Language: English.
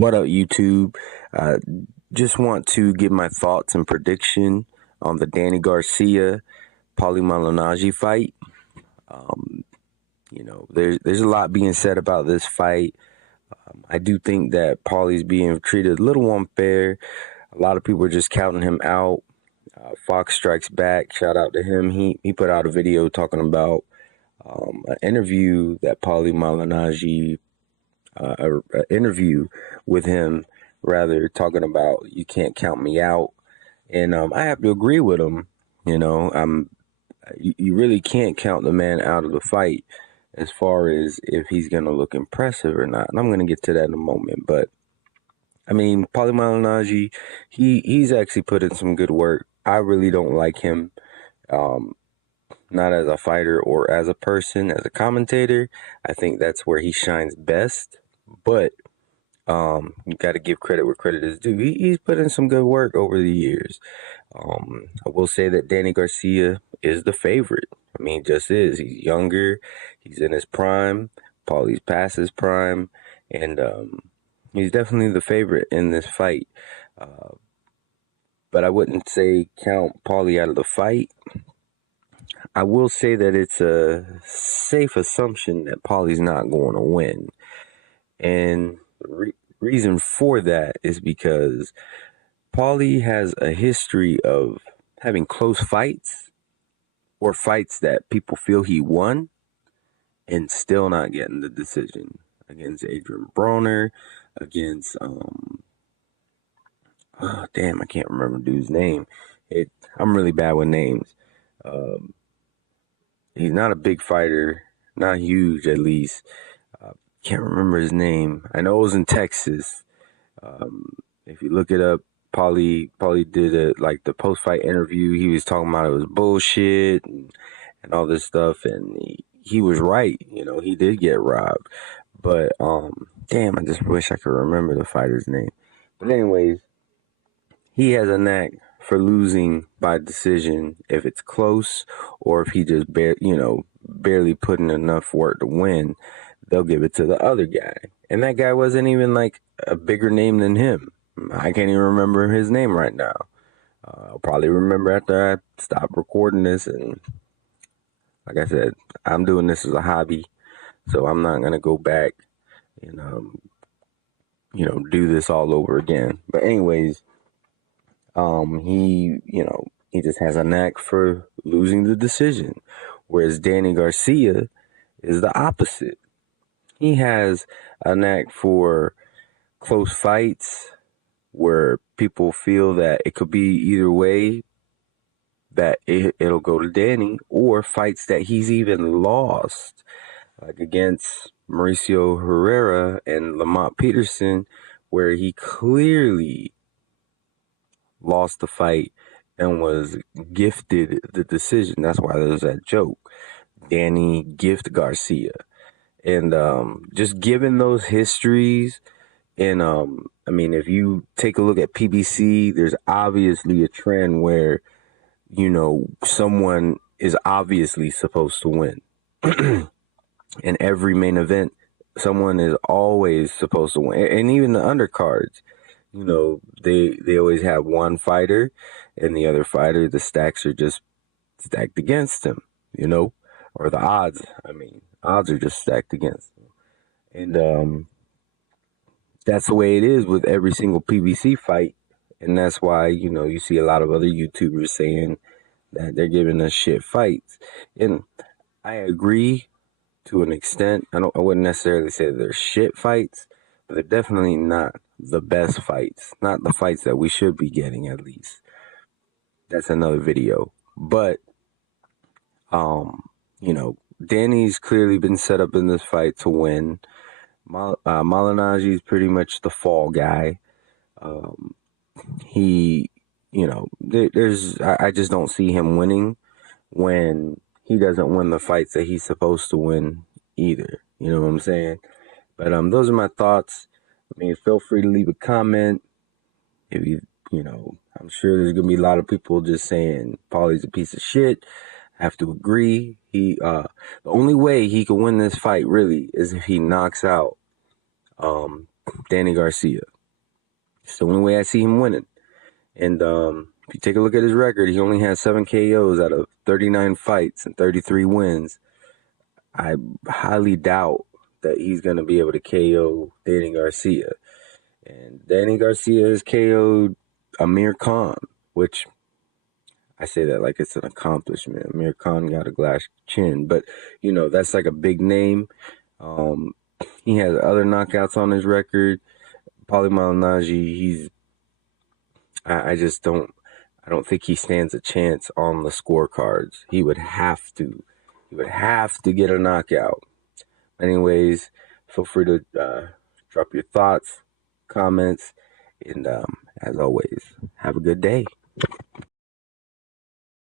What up, YouTube? Uh, just want to give my thoughts and prediction on the Danny Garcia Malignaggi fight. Um, there's a lot being said about this fight. I do think that Paulie's being treated a little unfair. A lot of people are just counting him out. Fox Strikes Back. Shout out to him. He put out a video talking about an interview that Paulie Malignaggi an interview with him, rather talking about you can't count me out, and I have to agree with him. You really can't count the man out of the fight as far as if he's gonna look impressive or not. And I'm gonna get to that in a moment, but I mean, Paulie Malignaggi, he's actually put in some good work. I really don't like him. Um, Not as a fighter or as a person, as a commentator. I think that's where he shines best. But you got to give credit where credit is due. He's put in some good work over the years. I will say that Danny Garcia is the favorite. I mean, just is. He's younger. He's in his prime. Paulie's past his prime. And he's definitely the favorite in this fight. But I wouldn't say count Paulie out of the fight. I will say that it's a safe assumption that Paulie's not going to win. And the reason for that is because Paulie has a history of having close fights or fights that people feel he won and still not getting the decision. Against Adrian Broner, against, I can't remember the dude's name. I'm really bad with names. He's not a big fighter, not huge at least. Can't remember his name. I know it was in Texas. If you look it up, Paulie did the post-fight interview. He was talking about it was bullshit and all this stuff, and he was right. He did get robbed. But I just wish I could remember the fighter's name. But anyways, he has a knack for losing by decision if it's close, or if he just barely putting enough work to win. They'll give it to the other guy. And that guy wasn't even like a bigger name than him. I can't even remember his name right now. I'll probably remember after I stop recording this. And like I said, I'm doing this as a hobby, so I'm not going to go back and, do this all over again. But anyways, he just has a knack for losing the decision. Whereas Danny Garcia is the opposite. He has a knack for close fights where people feel that it could be either way, that it'll go to Danny, or fights that he's even lost, like against Mauricio Herrera and Lamont Peterson, where he clearly lost the fight and was gifted the decision. That's why there's that joke, Danny gift Garcia. And just given those histories, and if you take a look at PBC, there's obviously a trend where, someone is obviously supposed to win. In every main event, someone is always supposed to win. And even the undercards, they always have one fighter, and the other fighter, the stacks are just stacked against him, or the odds. Odds are just stacked against them. And that's the way it is with every single PBC fight. And that's why, you see a lot of other YouTubers saying that they're giving us shit fights. And I agree to an extent. I wouldn't necessarily say they're shit fights, but they're definitely not the best fights. Not the fights that we should be getting, at least. That's another video. But, Danny's clearly been set up in this fight to win. Malignaggi's pretty much the fall guy. I just don't see him winning when he doesn't win the fights that he's supposed to win either. You know what I'm saying? But those are my thoughts. Feel free to leave a comment. If I'm sure there's gonna be a lot of people just saying Paulie's a piece of shit. I have to agree. The only way he can win this fight really is if he knocks out Danny Garcia. It's the only way I see him winning. And if you take a look at his record, he only has 7 KOs out of 39 fights and 33 wins. I highly doubt that he's going to be able to KO Danny Garcia. And Danny Garcia has KO'd Amir Khan, which I say that like it's an accomplishment. Amir Khan got a glass chin, but that's like a big name. He has other knockouts on his record. Malignaggi, I just don't. I don't think he stands a chance on the scorecards. He would have to. He would have to get a knockout. Anyways, feel free to drop your thoughts, comments, and as always, have a good day.